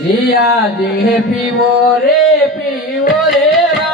હિયા દેહ પીવો રે પીવો રે રામદેવ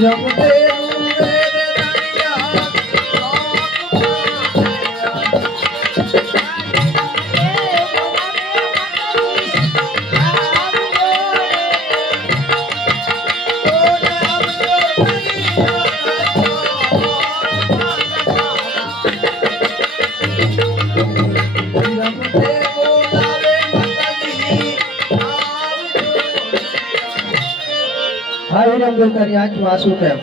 Tiramos Deus. દેવ તારી આંખમાં આંસુ કેમ.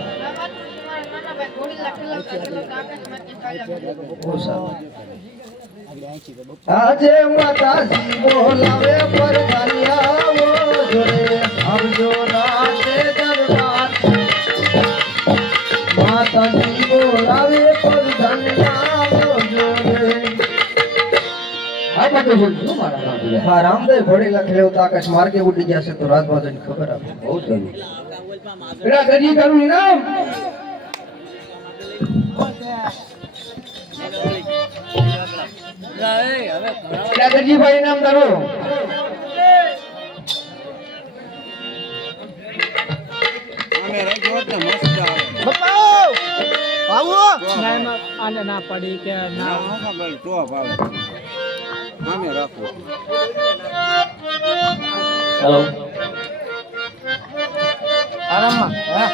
આજે માતાજી બોલાવે પરવાનિયા જોડે આવજો રાતે દરબાર. માતાજી બોલાવે પરવાનિયા જોડે આ બધું શું મારા હા રામદેવ ઘોડી લખેલો તો આકાશ માર્ગે ઉડી જશે તો રાત બાજુની ખબર આપે બહુ સારું બેટા ગજી કરું ઇનામ બેટા ગજીભાઈ ઇનામ કરો. અમે રજો એટલે મસ્ત આવે. ના પડી કે ના. હેલો આરામમાં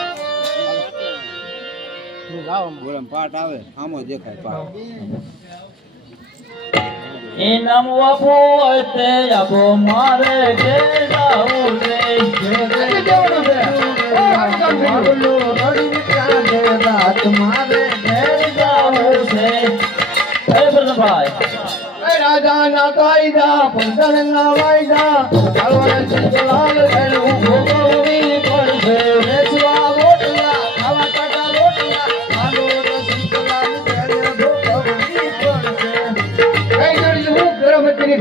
હા પાટ આવે આમો દેખાય પાટ ઇનામ આપો તે આપો મારે કે જાવું છે? માગલો રડી ચાંદે રાત મારે ઘેર જાવું છે. હે પ્રધાનભાઈ. રાજાના કાયદા પંદર ના વાયદા ચાલવાના ચંચલાલ એનું ભોગવવી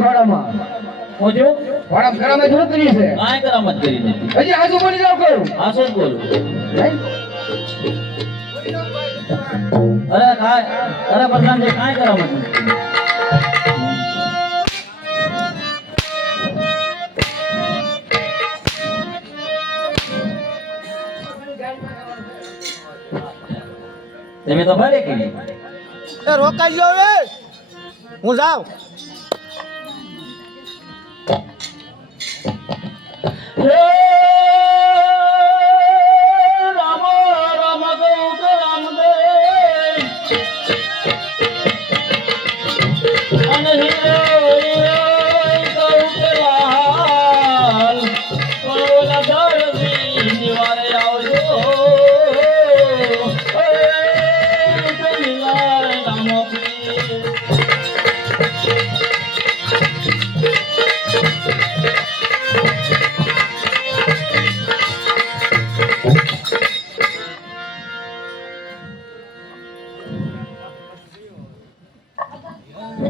ભાડામાં ઓજો ભાડા ભાડામાં જો કરી છે. કાય કરામત કરી નથી. હજી આસુ બોલી જાવ કરું આસુ બોલું. અરે કાય અરે પ્રધાન જે કાય કરામત તમે તો ભરે કે રોકાઈ જાવ હું જાઉં. હે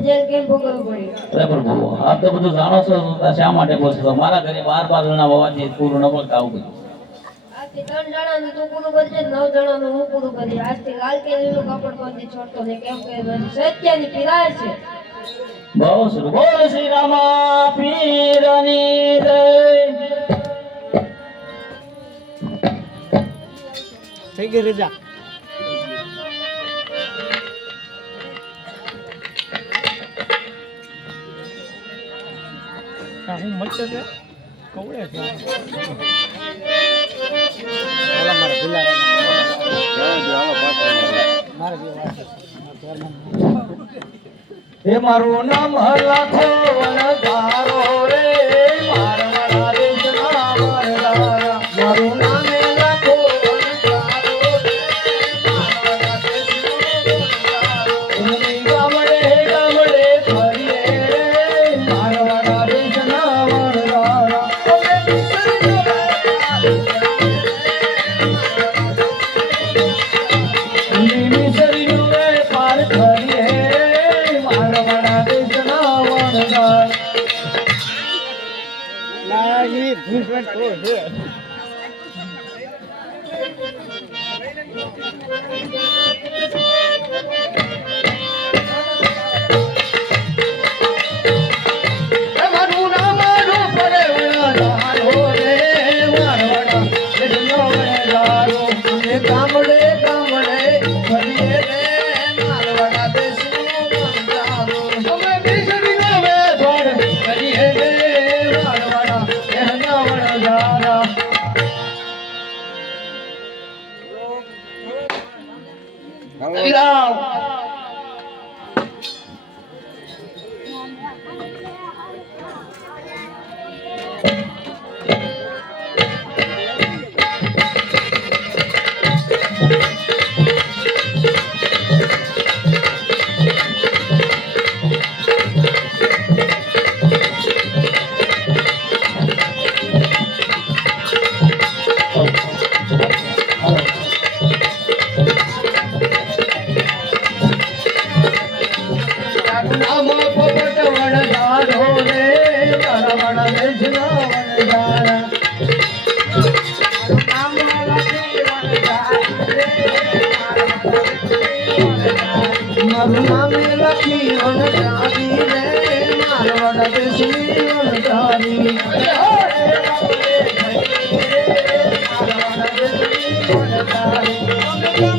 જેલ કેમ ભોગવવું પડ્યું અરે પ્રભુ આપ તો બધું જાણો છો શા માટે બોલશો? છો? મારા ઘરે બાર બાર જણા હોવાથી પૂરું ન બોલતા આવું બધું. આજથી ત્રણ જણાનું તું પૂરું કરજે નવ જણાનું હું પૂરું કરી આજથી લાલ કે લીલું કાપડ કોઈથી છોડતો નહીં. કેમ કે સત્યની પીરાય છે. બહુ સારું બોલ શ્રી રામા પીરની જય. થઈ ગઈ રજા. હા, હું મચ્છર છે કવડે છે ઓલા મારા ભૂલા હાલો. મારે. હે નામ લાખો વનધારો રે હાલો. નામ લખી વનધારી રે, મારવાડા દેશની વનધારી. મારવાડા દેશની વનધારી. અમે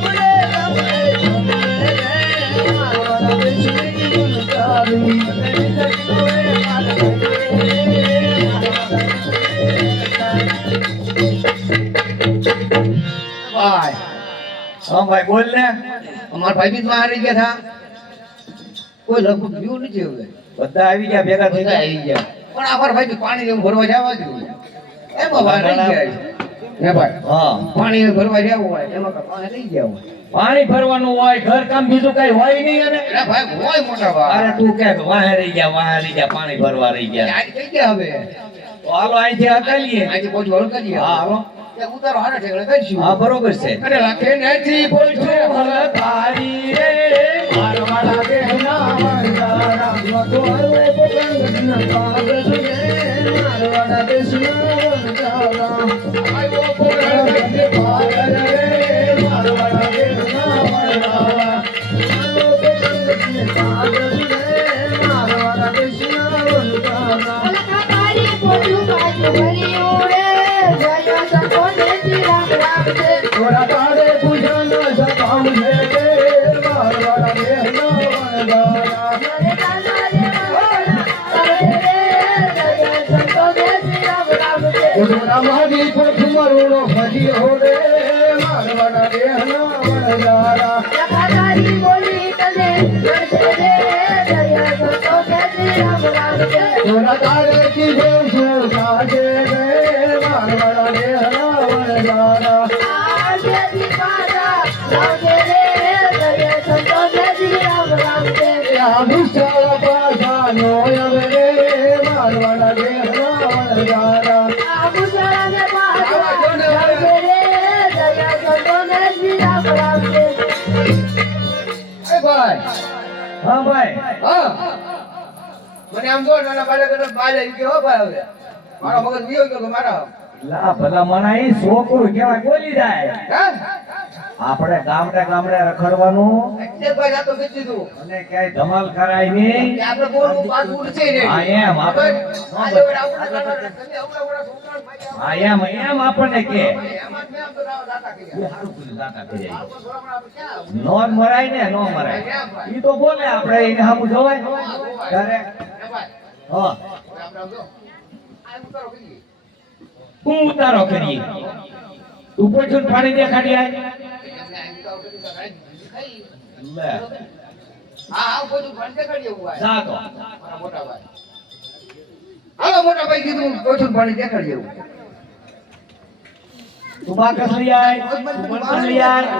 હા ભાઈ બોલ ને. અમારા ભાઈ બી મારી ગયા હતા કોઈ લગભગ જીવ નથી હવે. બધા આવી ગયા ભેગા થઈ ગયા. આવી ગયા. પણ અમારા ભાઈ પાણી જેવું ભરવા જવા જોઈએ એમાં બહાર રહી ગયા હે ભાઈ? હા. પાણી ભરવા જવું હોય એમાં પાણી લઈ ગયા હોય. પાણી ભરવાનું હોય ઘર કામ બીજું કઈ હોય નહીં અને ભાઈ હોય મોટા ભાઈ અરે તું કે વાહે રહી ગયા વાહે રહી ગયા પાણી ભરવા રહી ગયા. થઈ ગયા હવે. તો હાલો અહીંથી હટાવીએ. આજે કોઈ જોડ કરીએ હા હાલો. ઉતારો હારા ઠેકડે કરીશું હા બરોબર છે. અરે નથી હલકારી રે. તો હરવે આવ્યો રે. મારવાડા રામ રે ઉડોરા મારી પોથ મરુડો ભજી હોરે મારવાડા દેહના વણજારા લખાધારી બોલી તને મળશે રે દયા હા ભાઈ. હા. મને આમ જો નાના બાળક બાલે એમ કે હો ભાઈ હવે મારો મગજ વિયો ગયો મારા લા ભલા મણા ઈ છોકરું કેવાય બોલી જાય. હે? આપણે ગામડે ગામડે રખડવાનું એટલે ભાઈ આ તો કીધું. અને ક્યાંય ધમાલ કરાય નહીં. આપણે બોલવું પાછું ઉડશે ને હા, એમ હા એમ એમ આપણને કે. નો મરાય ને નો મરાય. ઈ તો બોલે આપણે એને સામું જોવાય. ત્યારે હા. હું ઉતારો કરીએ? તું પોચું પાણી દેખાડી આય એમને આ ઉતારો કરી શકાય નહીં. ખાઈ. લે. હા હા બધું ભણતે કરીએ એવું આ. જા તો. મારા મોટા ભાઈ. હાલો મોટા ભાઈ કીધું ઓછું પાણી દેખાડી એવું. આય આય